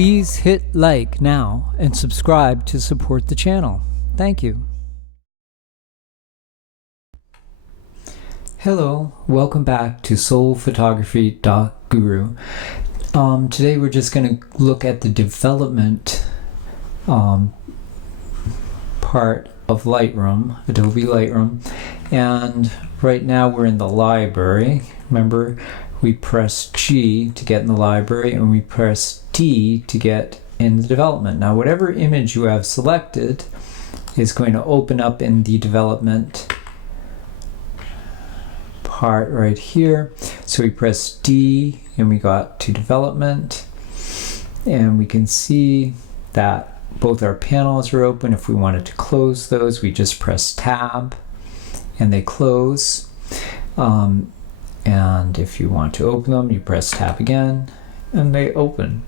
Please hit like now and subscribe to support the channel. Thank you. Hello, welcome back to soulphotography.guru. Today we're just going to look at the development part of Lightroom, Adobe Lightroom, and right now we're in the library. Remember, we press G to get in the library and we press D to get in the development. Now whatever image you have selected is going to open up in the development part right here. So we press D and we got to development, and we can see that both our panels are open. If we wanted to close those, we just press tab and they close. And if you want to open them, you press tab again and they open.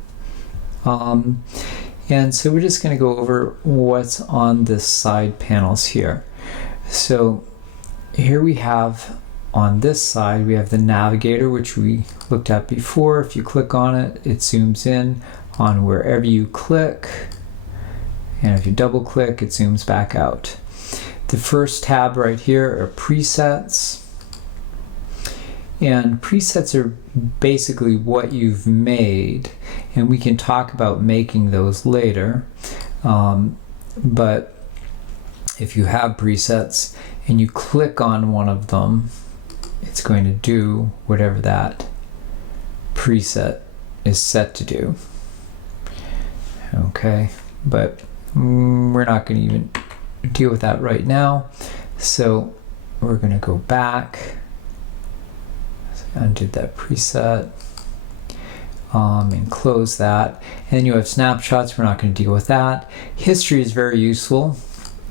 And so we're just going to go over what's on the side panels here. So here we have, on this side, we have the navigator, which we looked at before. If you click on it, it zooms in on wherever you click. And if you double click, it zooms back out. The first tab right here are presets. And presets are basically what you've made, and we can talk about making those later. But if you have presets and you click on one of them, it's going to do whatever that preset is set to do. Okay, but we're not going to even deal with that right now. So we're going to go back. Undo that preset and close that. And then you have snapshots. We're not going to deal with that. History is very useful.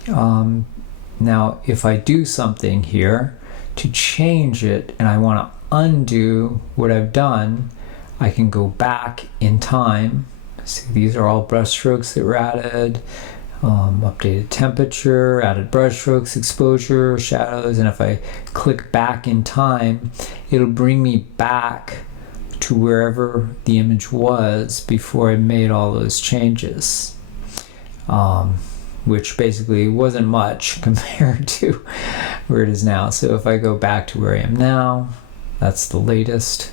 Now if I do something here to change it and I want to undo what I've done, I can go back in time. See, these are all brush strokes that were added. Updated temperature, added brush strokes, exposure, shadows, and if I click back in time, it'll bring me back to wherever the image was before I made all those changes, which basically wasn't much compared to where it is now. So if I go back to where I am now, that's the latest,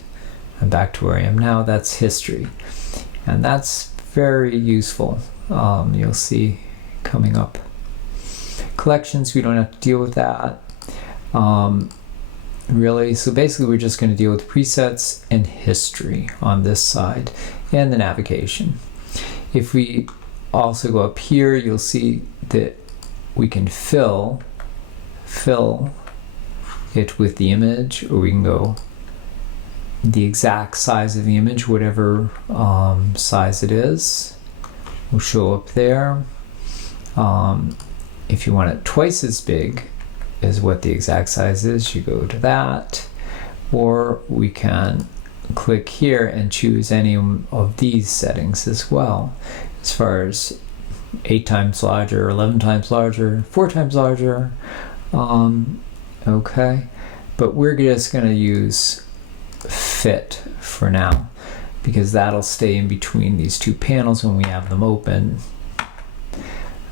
and back to where I am now, that's history, and that's very useful. You'll see coming up. Collections, we don't have to deal with that really. So basically we're just going to deal with presets and history on this side and the navigation. If we also go up here, you'll see that we can fill it with the image, or we can go the exact size of the image, whatever size it is will show up there. If you want it twice as big as what the exact size is, you go to that, or we can click here and choose any of these settings as well, as far as 8 times larger, 11 times larger, 4 times larger. Okay, but we're just going to use fit for now, because that'll stay in between these two panels when we have them open.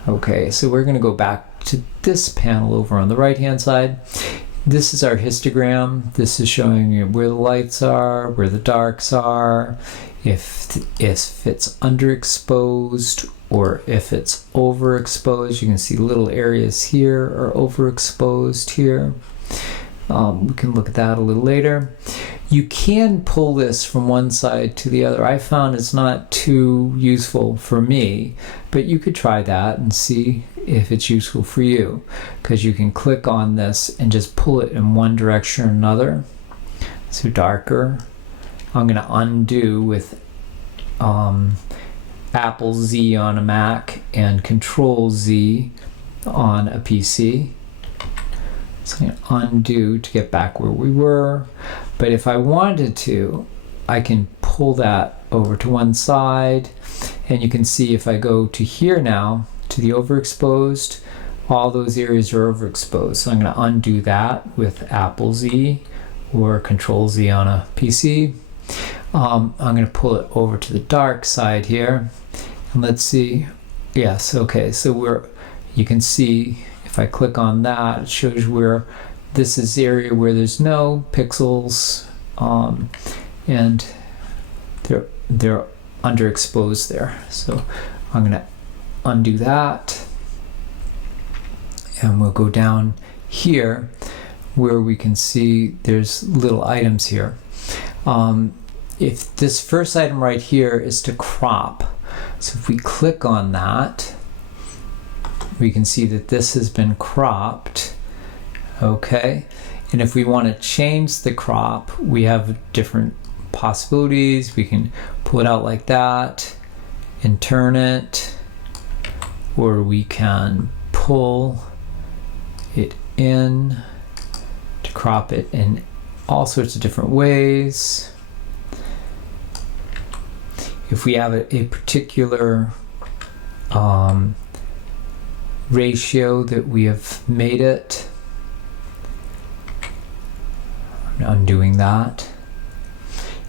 Okay, so we're going to go back to this panel over on the right hand side. This is our histogram. This is showing you where the lights are, where the darks are, if it's underexposed or if it's overexposed. You can see little areas here are overexposed here. We can look at that a little later. You can pull this from one side to the other. I found it's not too useful for me, but you could try that and see if it's useful for you, because you can click on this and just pull it in one direction or another. So darker. I'm going to undo with Apple Z on a Mac and Control Z on a PC. So I'm going to undo to get back where we were. But if I wanted to, I can pull that over to one side, and you can see if I go to here now, to the overexposed, all those areas are overexposed. So I'm going to undo that with Apple Z or Control Z on a PC. I'm going to pull it over to the dark side here, and let's see. Yes, okay, so you can see if I click on that, it shows where this is the area where there's no pixels, and they're underexposed there. So I'm going to undo that, and we'll go down here where we can see there's little items here. If this first item right here is to crop, so if we click on that, we can see that this has been cropped. Okay, and if we want to change the crop, we have different possibilities. We can pull it out like that and turn it, or we can pull it in to crop it in all sorts of different ways. If we have a particular ratio that we have made it, I'm undoing that,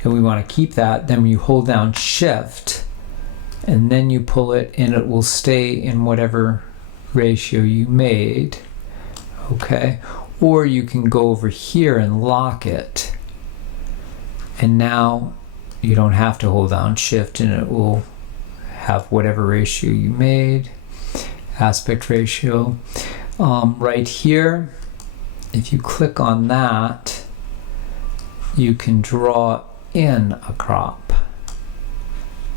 and we want to keep that, then you hold down Shift and then you pull it and it will stay in whatever ratio you made. Okay, or you can go over here and lock it, and now you don't have to hold down Shift and it will have whatever ratio you made, aspect ratio. Right here, if you click on that, you can draw in a crop.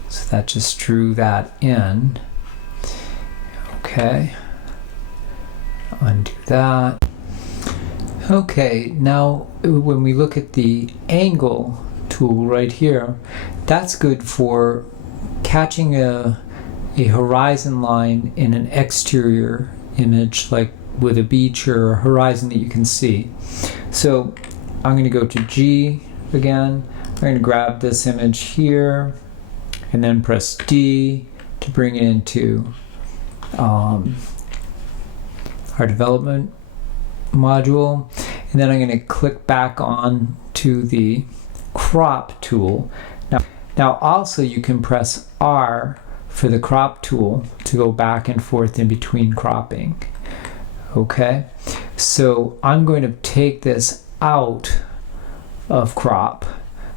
So that just drew that in. Okay, undo that. Okay, now when we look at the angle tool right here, that's good for catching a horizon line in an exterior image, like with a beach or a horizon that you can see. So I'm going to go to G again. I'm going to grab this image here and then press D to bring it into our development module, and then I'm going to click back on to the crop tool. Now also you can press R for the crop tool to go back and forth in between cropping. Okay, so I'm going to take this out of crop.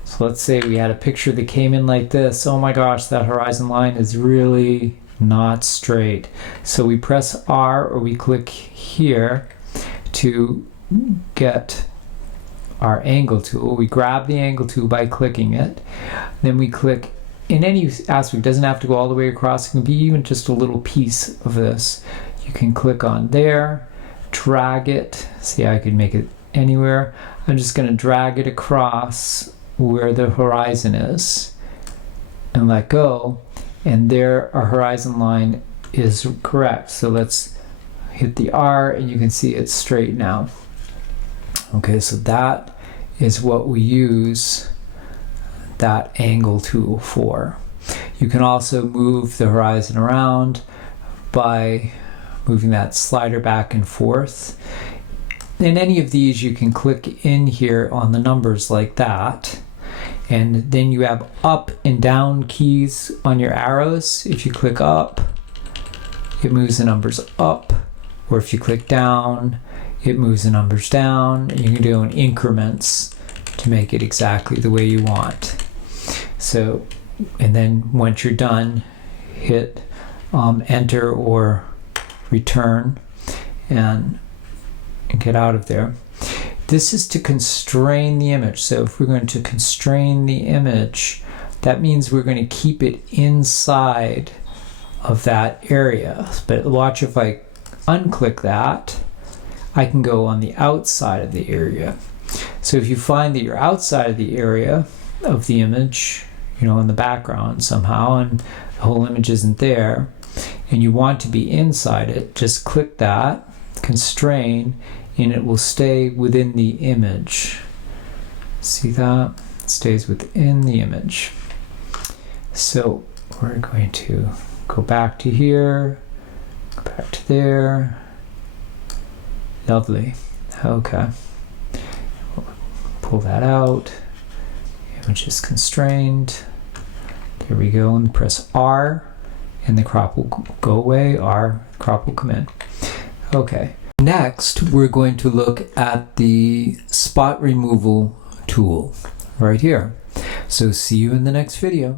So let's say we had a picture that came in like this. Oh my gosh, that horizon line is really not straight. So we press R, or we click here to get our angle tool. We grab the angle tool by clicking it. Then we click in any aspect. It doesn't have to go all the way across. It can be even just a little piece of this. You can click on there, drag it. See, I could make it anywhere. I'm just going to drag it across where the horizon is and let go, and there our horizon line is correct. So let's hit the R and you can see it's straight now. Okay, so that is what we use that angle tool for. You can also move the horizon around by moving that slider back and forth. In any of these, you can click in here on the numbers like that, and then you have up and down keys on your arrows. If you click up, it moves the numbers up, or if you click down, it moves the numbers down. And you can do it in increments to make it exactly the way you want. So, and then once you're done, hit enter or return and get out of there. This is to constrain the image. So if we're going to constrain the image, that means we're going to keep it inside of that area. But watch, if I unclick that, I can go on the outside of the area. So if you find that you're outside of the area of the image, you know, in the background somehow, and the whole image isn't there, and you want to be inside it, just click that, constrain, and it will stay within the image. See that? It stays within the image. So we're going to go back to here, go back to there. Lovely. Okay. Pull that out. which is constrained. There we go, and press R, and the crop will go away. R, crop will come in. Okay. Next, we're going to look at the spot removal tool right here. So see you in the next video.